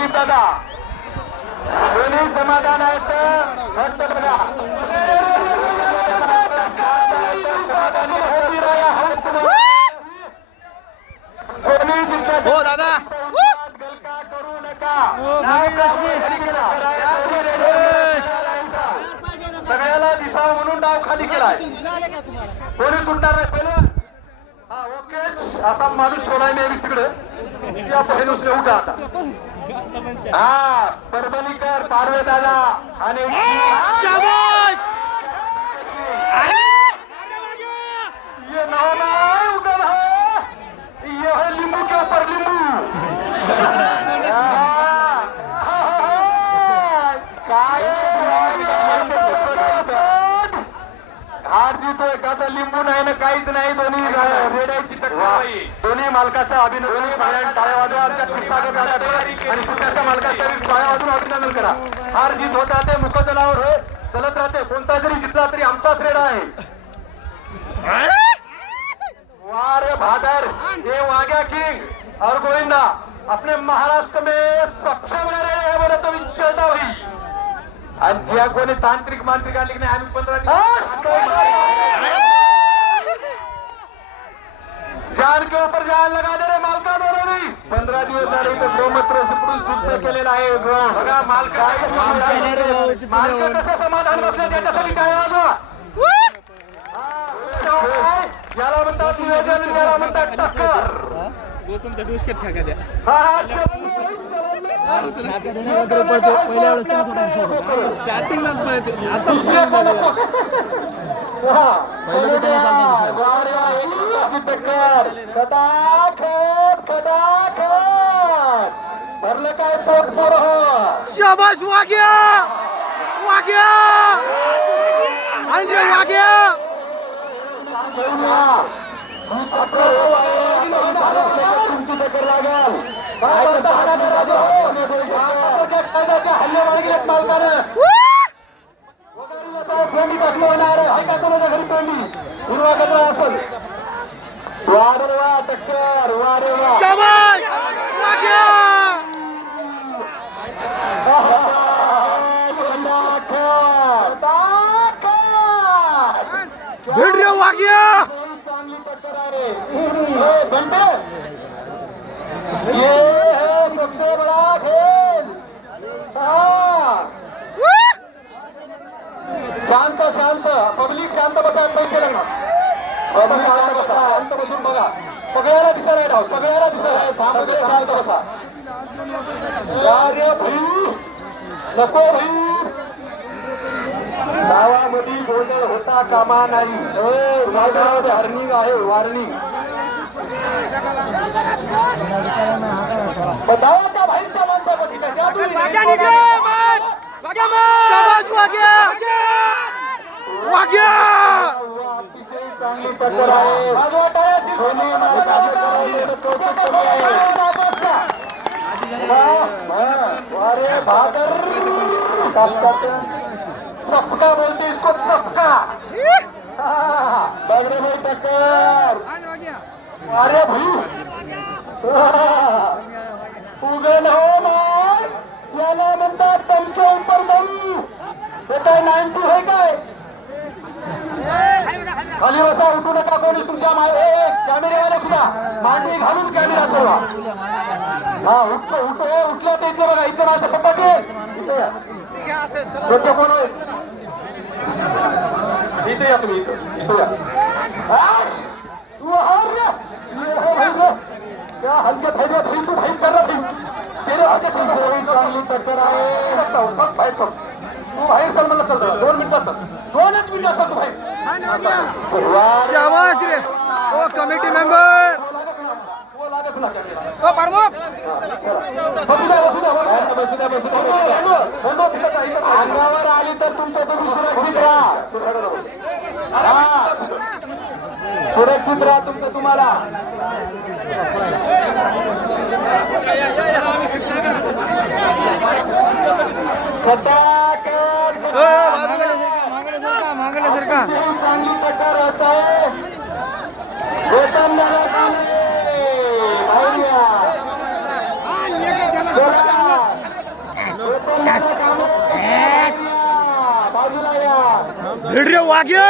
दिलीप दादा दोन्ही समाधान आहेत फक्त बघा हो दादा गलका करू नका सगळ्याला दिसावं म्हणून डाव खाली केलाय कोणी सुटणार नाही पहिलं हा ओके असा माणूस सोडाय नाही तिकडे त्या पहिलूसने उठा आता हा परभणीकर पारवे दादा आणि शाबाश ये नाव नाही उगल है ये है नींबू के ऊपर नींबू काय हार जितोय का तर लिंबू नाही ना काहीच नाही दोन्ही रेड्याची टक्कर दोन्ही मालकाचं अभिनंदन सगळ्यांना टाळ्या वाजवा आमच्या क्षीरसागर दादा आणि सुट्याच्या मालकाचं टाळ्या वाजून अभिनंदन करा हार जीत होत राहते मुखजलावर होय चलत राहते कोणता जरी जिंकला तरी आमचाच रेडा आहे वारे भादर ये वाग्या किंग और गोविंदा अपने महाराष्ट्र में सबसे बड़ा रेडा है बोला तो विच्छेदा हुई आणि ज्या कोणी तांत्रिक मांत्रिक आणली नाही आम्ही 15 जान के ऊपर जान लगा दे रे मालका दोनों भी 15 दिवस झाले तर गोमत्र सुपडून शुद्ध केलेला आहे बघा मालका कसं समाधान बसलं त्याच्यासाठी काय वाजवा याला म्हणतात निवेदन याला म्हणतात टक्कर तुमच्या डोसक्यात ठाका द्या स्टार्टिंगलाच पाहिजे आता भरलं काय पोट पोर शाबाश वाग्या वाग्या आणि वाग्या तुमची टक्कर लागेल हल्ले मागेत मालकानं कोंडी बसलो होणार आहे का तुला घरी कोंडी उर्वागत असेल वारे वा टक्कर वारे वा शाबाश वाग्या भिड रे वाग्या चांगली टक्कर आहे घंटे ये है सबसे बड़ा खेल शांत शांत पब्लिक शांत बसा पैसे लागणार शांत बसा शांत बसून बघा सगळ्याला दिसायला राव सगळ्याला दिसायला थांबले शांत बसा अरे भाई नको भाई गावामध्ये गोंधळ होता कामा नाही गावामध्ये हर्निंग आहे वॉर्निंग गावाच्या बाहेरच्या माणसामध्ये शाबाश वाग्या वाग्या अतिशय चांगली टक्कर आहे अरे भादर सबका बोलते इसको सबका बगड़े भाई टक्कर अरे भाई उगल हो मान याला म्हणतात तुमच्या उपर दम हे काय 92 आहे काय खाली बसा उठू नका कोणी तुमच्या कॅमेरेवाला सुद्धा मांडी घालून कॅमेरा चालवा हा उठलो उठो उठलं तर इथे बघा इथे माझ्या पप्पा के कोण इथे या तुम्ही इथं या क्या हलके भाई भाई तू भाई कर रहा भाई तेरे वजह से चांगली टक्कर आहे भाई चल तू बाहेर चल मला चल 2 मिनिटात चल 2च मिनिटात चल तू बाहेर शाबाश रे ओ कमिटी मेंबर ओ प्रमुख अंगावर आली तर तुमचं तुम्ही सुरक्षित राहा सुरक्षित राहा तुमचं तुम्हाला मागणे सर का चांगली टक्कर होत आहे गौतम दादा भिड रे वाघ्या